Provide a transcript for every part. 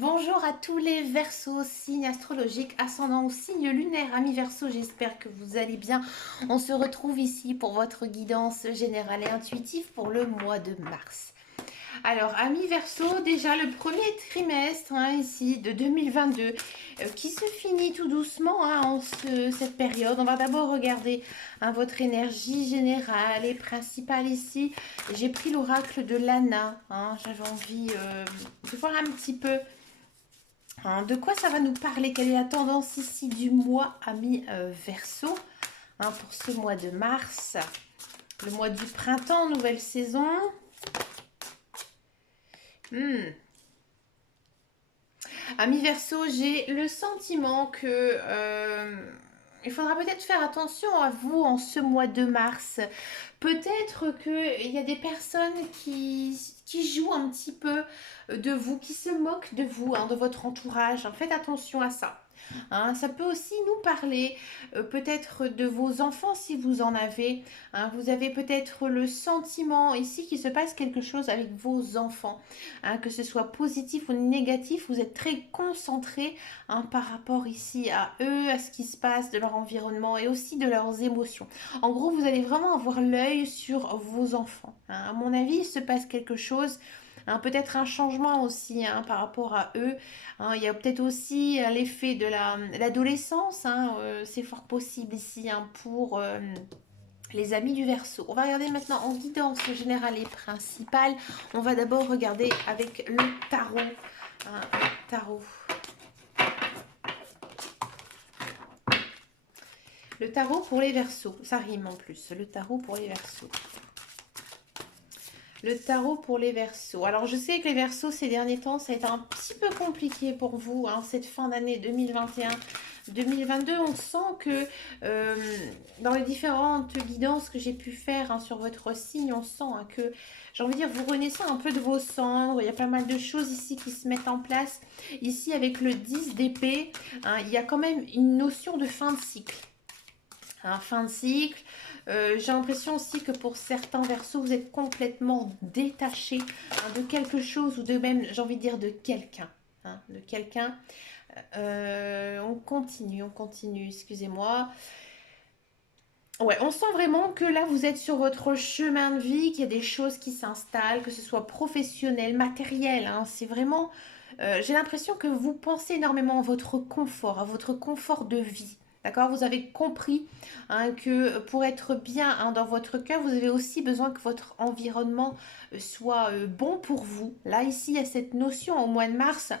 Bonjour à tous les Verseaux, signes astrologiques, ascendant ou signe lunaire, amis Verseaux, j'espère que vous allez bien. On se retrouve ici pour votre guidance générale et intuitive pour le mois de mars. Alors, amis Verseau, déjà le premier trimestre ici de 2022 qui se finit tout doucement cette période. On va d'abord regarder votre énergie générale et principale ici. J'ai pris l'oracle de Lana. J'avais envie de voir un petit peu de quoi ça va nous parler. Quelle est la tendance ici du mois, amis Verseau, pour ce mois de mars. Le mois du printemps, nouvelle saison. Ami Verseau, j'ai le sentiment que il faudra peut-être faire attention à vous en ce mois de mars. Peut-être qu'il y a des personnes qui jouent un petit peu de vous, qui se moquent de vous, de votre entourage. Faites attention à ça. Ça peut aussi nous parler peut-être de vos enfants si vous en avez. Vous avez peut-être le sentiment ici qu'il se passe quelque chose avec vos enfants. Que ce soit positif ou négatif, vous êtes très concentré par rapport ici à eux, à ce qui se passe de leur environnement et aussi de leurs émotions. En gros, vous allez vraiment avoir l'œil sur vos enfants. À mon avis, il se passe quelque chose. Peut-être un changement aussi par rapport à eux. Il y a peut-être aussi l'effet de l'adolescence. C'est fort possible ici pour les amis du Verseau. On va regarder maintenant en guidance générale et principale. On va d'abord regarder avec le tarot. Tarot. Le tarot pour les Verseaux. Ça rime en plus. Le tarot pour les Verseaux. Le tarot pour les Verseaux. Alors je sais que les Verseaux ces derniers temps ça a été un petit peu compliqué pour vous cette fin d'année 2021-2022. On sent que dans les différentes guidances que j'ai pu faire sur votre signe, on sent que, j'ai envie de dire, vous renaissez un peu de vos cendres. Il y a pas mal de choses ici qui se mettent en place. Ici avec le 10 d'épée, il y a quand même une notion de fin de cycle. Fin de cycle. J'ai l'impression aussi que pour certains Verseaux, vous êtes complètement détaché de quelque chose ou de même, j'ai envie de dire, de quelqu'un. De quelqu'un. On continue, excusez-moi. Ouais, on sent vraiment que là, vous êtes sur votre chemin de vie, qu'il y a des choses qui s'installent, que ce soit professionnel, matériel. C'est vraiment... j'ai l'impression que vous pensez énormément à votre confort de vie. D'accord. Vous avez compris que pour être bien dans votre cœur, vous avez aussi besoin que votre environnement soit bon pour vous. Là, ici, il y a cette notion au mois de mars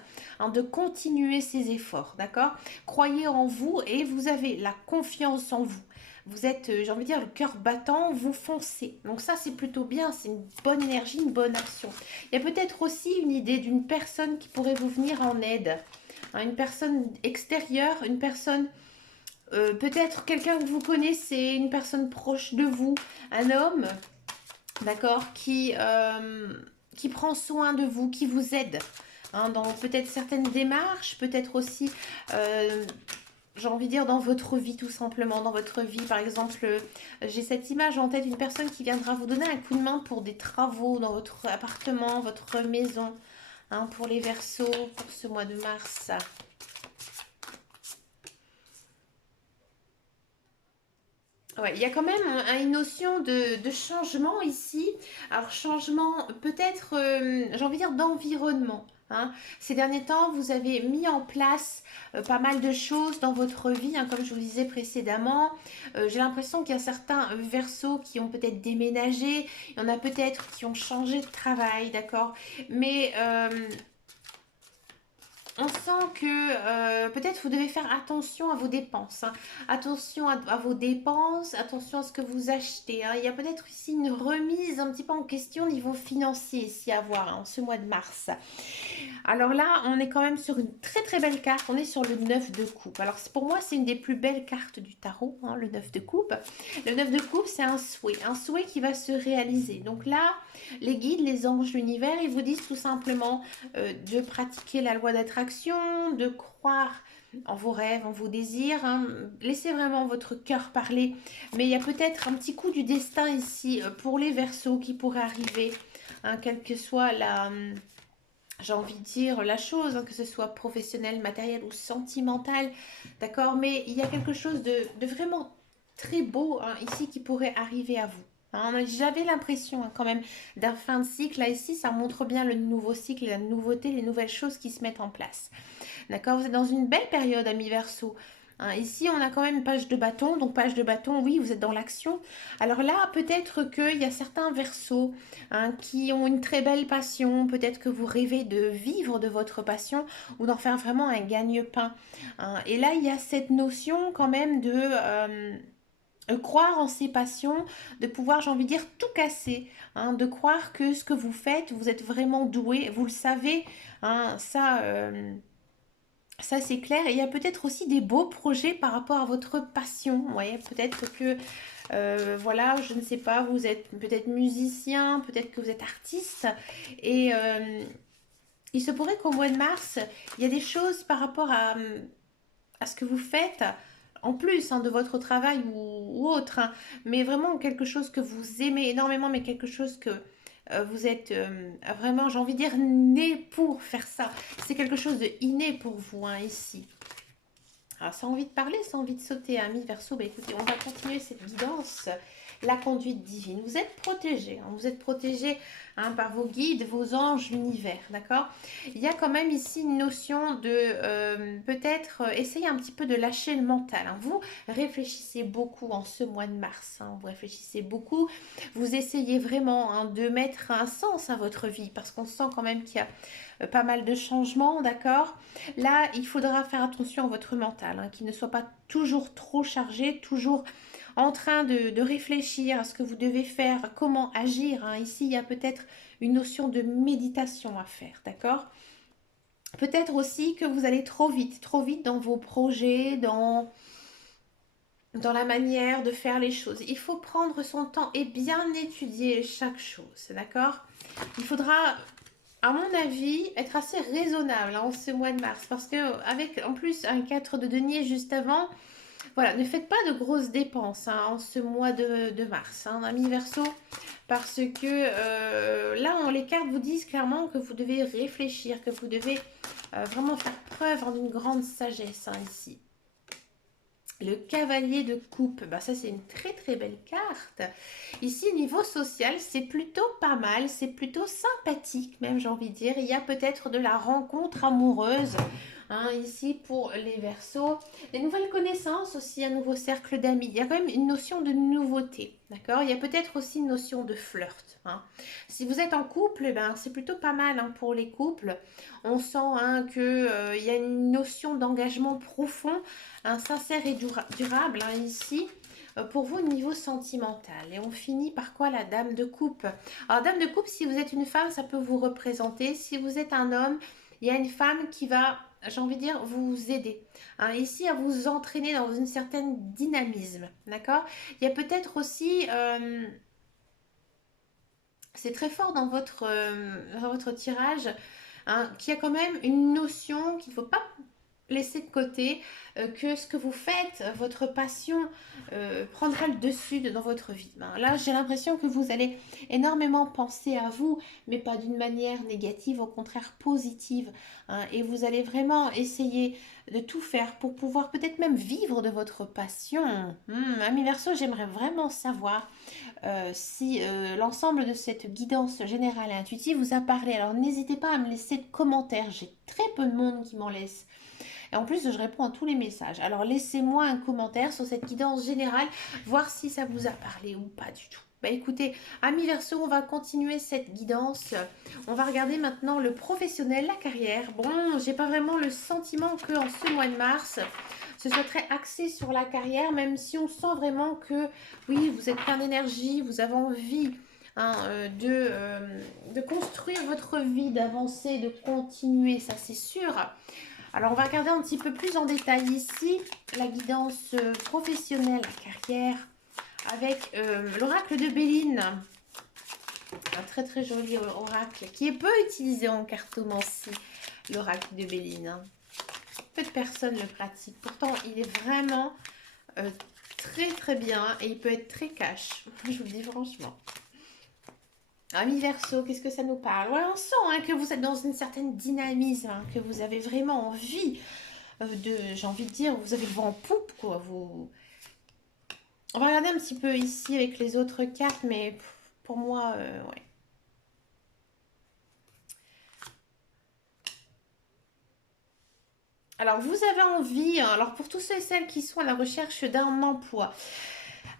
de continuer ses efforts. D'accord. Croyez en vous et vous avez la confiance en vous. Vous êtes, j'ai envie de dire, le cœur battant, vous foncez. Donc ça, c'est plutôt bien, c'est une bonne énergie, une bonne action. Il y a peut-être aussi une idée d'une personne qui pourrait vous venir en aide. Une personne extérieure, une personne, peut-être quelqu'un que vous connaissez, une personne proche de vous, un homme, d'accord, qui prend soin de vous, qui vous aide. Dans peut-être certaines démarches, peut-être aussi j'ai envie de dire dans votre vie tout simplement, dans votre vie par exemple, j'ai cette image en tête d'une personne qui viendra vous donner un coup de main pour des travaux dans votre appartement, votre maison, pour les Verseaux, pour ce mois de mars. Ouais, il y a quand même une notion de changement ici. Alors changement peut-être, j'ai envie de dire d'environnement. Ces derniers temps, vous avez mis en place pas mal de choses dans votre vie, comme je vous disais précédemment. J'ai l'impression qu'il y a certains Verseaux qui ont peut-être déménagé, il y en a peut-être qui ont changé de travail, d'accord. Mais on sent que peut-être vous devez faire attention à vos dépenses. Attention à vos dépenses, attention à ce que vous achetez. Il y a peut-être ici une remise un petit peu en question au niveau financier ici à voir en ce mois de mars. Alors là, on est quand même sur une très très belle carte. On est sur le 9 de coupe. Alors pour moi, c'est une des plus belles cartes du tarot, le 9 de coupe. Le 9 de coupe, c'est un souhait qui va se réaliser. Donc là, les guides, les anges, l'univers, ils vous disent tout simplement de pratiquer la loi d'attraction, de croire en vos rêves, en vos désirs. Laissez vraiment votre cœur parler. Mais il y a peut-être un petit coup du destin ici pour les Verseaux qui pourrait arriver, quelle que soit j'ai envie de dire la chose, hein, que ce soit professionnel, matériel ou sentimental, d'accord? Mais il y a quelque chose de vraiment très beau, hein, ici qui pourrait arriver à vous. Hein. J'avais l'impression, hein, quand même d'un fin de cycle. Là, ici, ça montre bien le nouveau cycle, la nouveauté, les nouvelles choses qui se mettent en place. D'accord? Vous êtes dans une belle période, ami Verseau. Hein, ici, on a quand même page de bâton. Donc, page de bâton, oui, vous êtes dans l'action. Alors là, peut-être qu'il y a certains Verseaux, hein, qui ont une très belle passion. Peut-être que vous rêvez de vivre de votre passion ou d'en faire vraiment un gagne-pain. Hein. Et là, il y a cette notion quand même de croire en ses passions, de pouvoir, j'ai envie de dire, tout casser, hein, de croire que ce que vous faites, vous êtes vraiment doué, vous le savez, hein, ça, c'est clair. Et il y a peut-être aussi des beaux projets par rapport à votre passion. Vous voyez, peut-être que, voilà, je ne sais pas, vous êtes peut-être musicien, peut-être que vous êtes artiste. Et il se pourrait qu'au mois de mars, il y a des choses par rapport à ce que vous faites, en plus, hein, de votre travail ou autre, hein, mais vraiment quelque chose que vous aimez énormément, mais quelque chose que vous êtes vraiment, j'ai envie de dire, né pour faire ça. C'est quelque chose de inné pour vous, hein, ici. Alors, ça a envie de parler, ça a envie de sauter, ami Verseau. Bah, écoutez, on va continuer cette guidance, la conduite divine. Vous êtes protégé, hein, vous êtes protégé, hein, par vos guides, vos anges, l'univers, d'accord? Il y a quand même ici une notion de peut-être essayer un petit peu de lâcher le mental. Hein. Vous réfléchissez beaucoup en ce mois de mars, hein, vous réfléchissez beaucoup, vous essayez vraiment, hein, de mettre un sens à votre vie parce qu'on sent quand même qu'il y a pas mal de changements, d'accord? Là, il faudra faire attention à votre mental, hein, qu'il ne soit pas toujours trop chargé, toujours en train de réfléchir à ce que vous devez faire, comment agir. Hein. Ici, il y a peut-être une notion de méditation à faire, d'accord? Peut-être aussi que vous allez trop vite dans vos projets, dans la manière de faire les choses. Il faut prendre son temps et bien étudier chaque chose, d'accord? Il faudra, à mon avis, être assez raisonnable, hein, en ce mois de mars, parce que avec en plus un 4 de denier juste avant, voilà, ne faites pas de grosses dépenses, hein, en ce mois de mars, hein, ami Verseau, parce que là, les cartes vous disent clairement que vous devez réfléchir, que vous devez vraiment faire preuve, hein, d'une grande sagesse, hein, ici. Le cavalier de coupe, bah ça c'est une très très belle carte. Ici, niveau social, c'est plutôt pas mal, c'est plutôt sympathique même, j'ai envie de dire. Il y a peut-être de la rencontre amoureuse, hein, ici pour les Verseaux. Des nouvelles connaissances aussi, un nouveau cercle d'amis. Il y a quand même une notion de nouveauté, d'accord? Il y a peut-être aussi une notion de flirt. Hein. Si vous êtes en couple, eh ben, c'est plutôt pas mal, hein, pour les couples. On sent, hein, que, il y a une notion d'engagement profond, un sincère et durable, hein, ici, pour vous niveau sentimental. Et on finit par quoi? La dame de coupe. Alors dame de coupe, si vous êtes une femme, ça peut vous représenter. Si vous êtes un homme, il y a une femme qui va, j'ai envie de dire, vous aider, hein, ici à vous entraîner dans une certaine dynamisme, d'accord? Il y a peut-être aussi, c'est très fort dans votre tirage, hein, qu'il y a quand même une notion qu'il ne faut pas laisser de côté, que ce que vous faites, votre passion, prendra le dessus dans votre vie. Ben, là, j'ai l'impression que vous allez énormément penser à vous, mais pas d'une manière négative, au contraire positive. Hein, et vous allez vraiment essayer de tout faire pour pouvoir peut-être même vivre de votre passion. Ami Verseau, j'aimerais vraiment savoir si l'ensemble de cette guidance générale et intuitive vous a parlé. Alors n'hésitez pas à me laisser de commentaires. J'ai très peu de monde qui m'en laisse. Et en plus, je réponds à tous les messages. Alors laissez-moi un commentaire sur cette guidance générale, voir si ça vous a parlé ou pas du tout. Bah écoutez, amis Verseau, on va continuer cette guidance. On va regarder maintenant le professionnel, la carrière. Bon, j'ai pas vraiment le sentiment que en ce mois de mars, ce soit très axé sur la carrière, même si on sent vraiment que oui, vous êtes plein d'énergie, vous avez envie, hein, de construire votre vie, d'avancer, de continuer, ça c'est sûr. Alors, on va regarder un petit peu plus en détail ici la guidance professionnelle, la carrière, avec l'oracle de Béline. Un très très joli oracle qui est peu utilisé en cartomancie, l'oracle de Béline. Hein. Peu de personnes le pratiquent. Pourtant, il est vraiment très très bien et il peut être très cash. Je vous le dis franchement. Ami Verseau, qu'est-ce que ça nous parle? Ouais, on sent hein, que vous êtes dans une certaine dynamisme, hein, que vous avez vraiment envie j'ai envie de dire, vous avez le vent en poupe, quoi. On va regarder un petit peu ici avec les autres cartes, mais pour moi, ouais. Alors, vous avez envie, hein, alors pour tous ceux et celles qui sont à la recherche d'un emploi,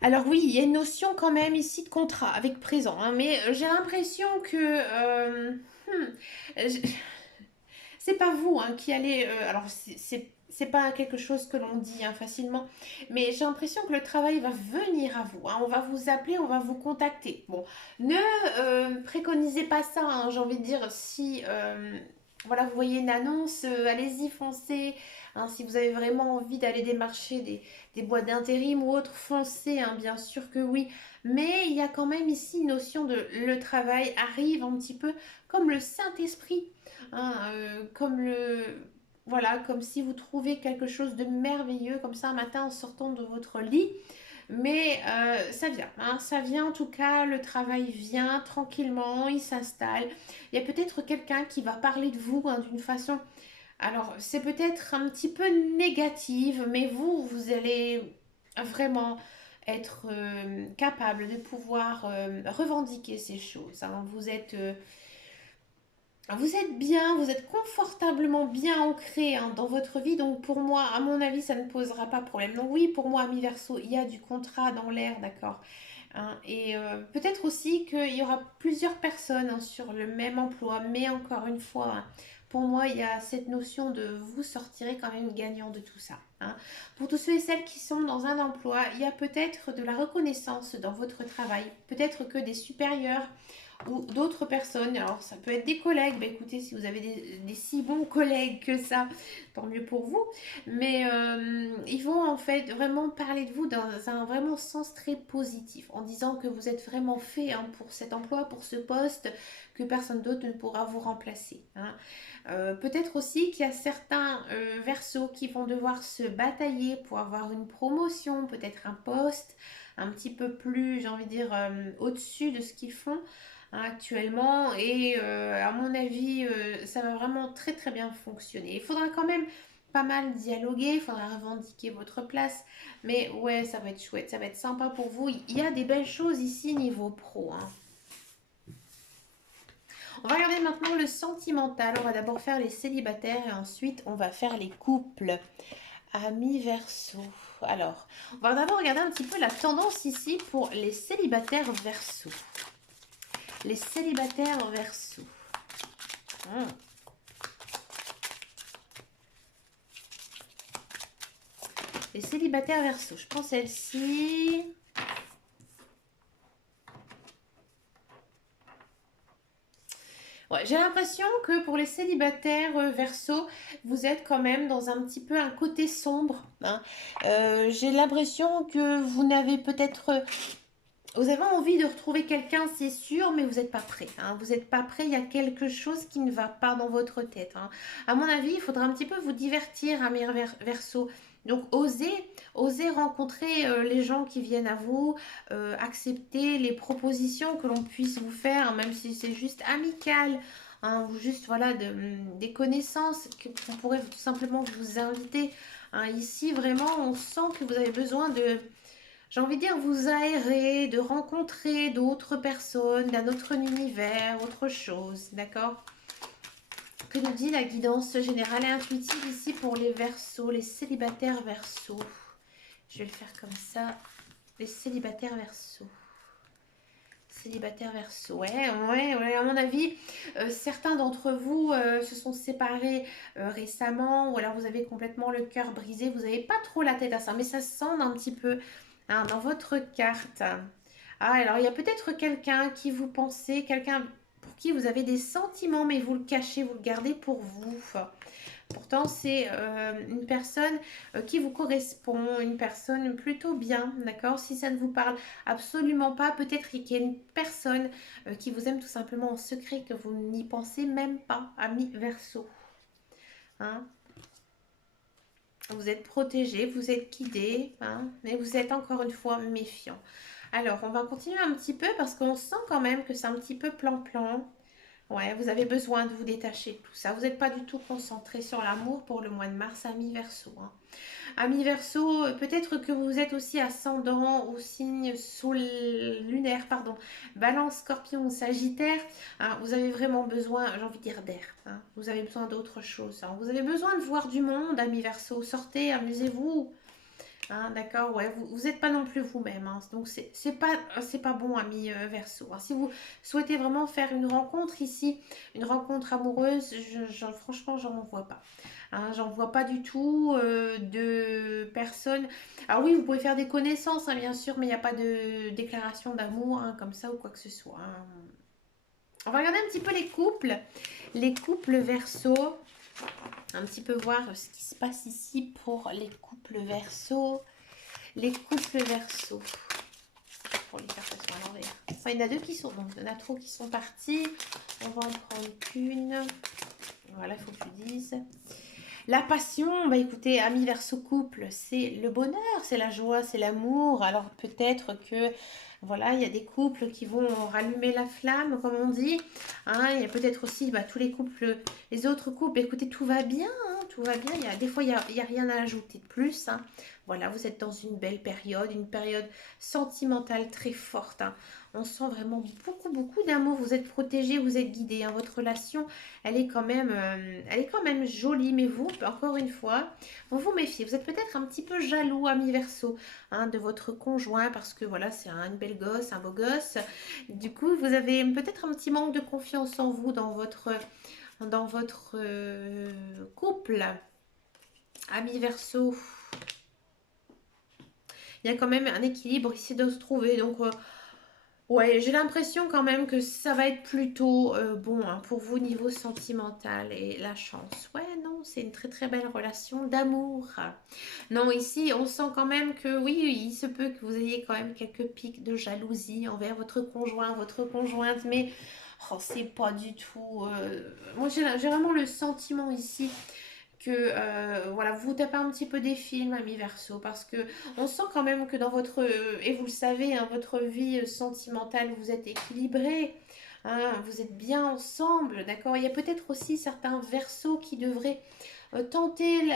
alors oui, il y a une notion quand même ici de contrat avec présent, hein, mais j'ai l'impression que je- c'est pas vous hein, qui allez. Alors c'est pas quelque chose que l'on dit hein, facilement, mais j'ai l'impression que le travail va venir à vous. Hein. On va vous appeler, on va vous contacter. Bon, ne préconisez pas ça. Hein, j'ai envie de dire si voilà vous voyez une annonce, allez-y foncez. Hein, si vous avez vraiment envie d'aller démarcher des boîtes d'intérim ou autres, foncez. Hein, bien sûr que oui. Mais il y a quand même ici une notion de le travail arrive un petit peu comme le Saint-Esprit. Hein, comme le voilà, comme si vous trouvez quelque chose de merveilleux comme ça un matin en sortant de votre lit. Mais ça vient, hein, ça vient en tout cas, le travail vient tranquillement, il s'installe. Il y a peut-être quelqu'un qui va parler de vous hein, d'une façon. Alors, c'est peut-être un petit peu négative, mais vous allez vraiment être capable de pouvoir revendiquer ces choses. Hein. Vous êtes bien, vous êtes confortablement bien ancré hein, dans votre vie, donc pour moi, à mon avis, ça ne posera pas problème. Donc oui, pour moi, ami Verseau, il y a du contrat dans l'air, d'accord. Hein, et peut-être aussi qu'il y aura plusieurs personnes hein, sur le même emploi, mais encore une fois, hein, pour moi, il y a cette notion de vous sortirez quand même gagnant de tout ça. Hein. Pour tous ceux et celles qui sont dans un emploi, il y a peut-être de la reconnaissance dans votre travail, peut-être que des supérieurs ou d'autres personnes. Alors, ça peut être des collègues. Bah, écoutez, si vous avez des si bons collègues que ça, tant mieux pour vous. Mais ils vont en fait vraiment parler de vous dans un vraiment sens très positif, en disant que vous êtes vraiment fait hein, pour cet emploi, pour ce poste, que personne d'autre ne pourra vous remplacer. Hein. Peut-être aussi qu'il y a certains versos qui vont devoir se batailler pour avoir une promotion, peut-être un poste un petit peu plus, j'ai envie de dire, au-dessus de ce qu'ils font hein, actuellement. Et à mon avis, ça va vraiment très très bien fonctionner. Il faudra quand même pas mal dialoguer, il faudra revendiquer votre place. Mais ouais, ça va être chouette, ça va être sympa pour vous. Il y a des belles choses ici niveau pro. Hein. On va regarder maintenant le sentimental. On va d'abord faire les célibataires et ensuite on va faire les couples. Amis Verseau. Alors, on va d'abord regarder un petit peu la tendance ici pour les célibataires Verseau. Les célibataires Verseau. Hmm. Les célibataires Verseau. Je prends celle-ci. Ouais, j'ai l'impression que pour les célibataires Verseau, vous êtes quand même dans un petit peu un côté sombre. Hein. J'ai l'impression que vous n'avez peut-être vous avez envie de retrouver quelqu'un, c'est sûr, mais vous n'êtes pas prêt. Hein. Vous n'êtes pas prêt, il y a quelque chose qui ne va pas dans votre tête. Hein. À mon avis, il faudra un petit peu vous divertir, Amir Verseau. Donc, osez rencontrer les gens qui viennent à vous, accepter les propositions que l'on puisse vous faire, même si c'est juste amical, hein, ou juste voilà, des connaissances qu'on pourrait tout simplement vous inviter. Hein. Ici, vraiment, on sent que vous avez besoin de j'ai envie de dire, vous aérer, de rencontrer d'autres personnes, d'un autre univers, autre chose, d'accord? Que nous dit la guidance générale et intuitive ici pour les versos, les célibataires versos? Je vais le faire comme ça. Les célibataires versos. Célibataire verso, ouais, à mon avis, certains d'entre vous se sont séparés récemment, ou alors vous avez complètement le cœur brisé, vous n'avez pas trop la tête à ça, mais ça se sent un petit peu hein, dans votre carte. Ah, alors il y a peut-être quelqu'un qui vous pensez, quelqu'un pour qui vous avez des sentiments, mais vous le cachez, vous le gardez pour vous. Pourtant, c'est une personne qui vous correspond, une personne plutôt bien, d'accord? Si ça ne vous parle absolument pas, peut-être qu'il y a une personne qui vous aime tout simplement en secret, que vous n'y pensez même pas, ami Verseau. Hein? Vous êtes protégé, vous êtes guidé, hein? Mais vous êtes encore une fois méfiant. Alors, on va continuer un petit peu parce qu'on sent quand même que c'est un petit peu plan-plan. Ouais, vous avez besoin de vous détacher de tout ça. Vous n'êtes pas du tout concentré sur l'amour pour le mois de mars, ami Verseau, hein. Ami Verseau, peut-être que vous êtes aussi ascendant au signe lunaire, pardon, Balance, Scorpion ou Sagittaire, hein. Vous avez vraiment besoin, j'ai envie de dire d'air, hein. Vous avez besoin d'autre chose, hein. Vous avez besoin de voir du monde, ami Verseau. Sortez, amusez-vous. Hein, d'accord, ouais, vous n'êtes pas non plus vous-même, hein. Donc c'est pas bon, ami Verseau, hein. Si vous souhaitez vraiment faire une rencontre ici, une rencontre amoureuse, franchement, j'en vois pas. Hein, j'en vois pas du tout de personnes. Alors oui, vous pouvez faire des connaissances, hein, bien sûr, mais il n'y a pas de déclaration d'amour, hein, comme ça ou quoi que ce soit, hein. On va regarder un petit peu les couples Verseau, un petit peu voir ce qui se passe ici pour les couples Verseau. Les couples Verseau. Pour les cartes elles sont à l'envers. Enfin, il y en a deux qui sont. Donc, il y en a trop qui sont partis. On va en prendre qu'une. Voilà, il faut que tu dises. La passion, bah écoutez, ami Verseau couple, c'est le bonheur, c'est la joie, c'est l'amour. Alors peut-être que voilà, il y a des couples qui vont rallumer la flamme, comme on dit. Hein, il y a peut-être aussi bah, tous les couples, les autres couples. Écoutez, tout va bien, hein, tout va bien. Des fois, il y a rien à ajouter de plus, hein. Voilà, vous êtes dans une belle période, une période sentimentale très forte, hein. On sent vraiment beaucoup d'amour. Vous êtes protégé, vous êtes guidé, hein. Votre relation elle est quand même jolie, mais vous, encore une fois, vous vous méfiez. Vous êtes peut-être un petit peu jaloux, ami Verseau, hein, de votre conjoint, parce que voilà, c'est une belle gosse, un beau gosse. Du coup, vous avez peut-être un petit manque de confiance en vous dans votre couple, ami Verseau. Il y a quand même un équilibre ici de se trouver, donc ouais, j'ai l'impression quand même que ça va être plutôt bon, hein, pour vous niveau sentimental et la chance. Ouais, non, c'est une très très belle relation d'amour. Non, ici, on sent quand même que oui, il se peut que vous ayez quand même quelques pics de jalousie envers votre conjoint, votre conjointe, mais oh, c'est pas du tout. Moi, j'ai vraiment le sentiment ici que voilà, vous tapez un petit peu des films, ami Verseau, parce que on sent quand même que dans votre et vous le savez, hein, votre vie sentimentale, vous êtes équilibré, hein, vous êtes bien ensemble, d'accord. Il y a peut-être aussi certains Verseaux qui devraient tenter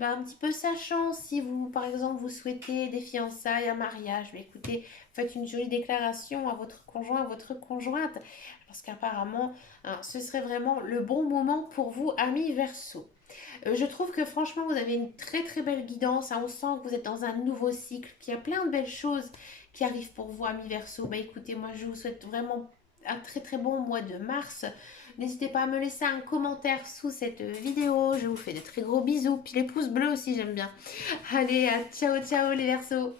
bah, un petit peu sa chance si vous, par exemple, vous souhaitez des fiançailles, un mariage. Mais écoutez, faites une jolie déclaration à votre conjoint, à votre conjointe, parce qu'apparemment, hein, ce serait vraiment le bon moment pour vous, ami Verseau. Je trouve que franchement, vous avez une très très belle guidance, hein. On sent que vous êtes dans un nouveau cycle, qu'il y a plein de belles choses qui arrivent pour vous, amis Verseau. Bah écoutez, moi je vous souhaite vraiment un très très bon mois de mars. N'hésitez pas à me laisser un commentaire sous cette vidéo. Je vous fais de très gros bisous. Puis les pouces bleus aussi, j'aime bien. Allez, ciao ciao les Verseaux.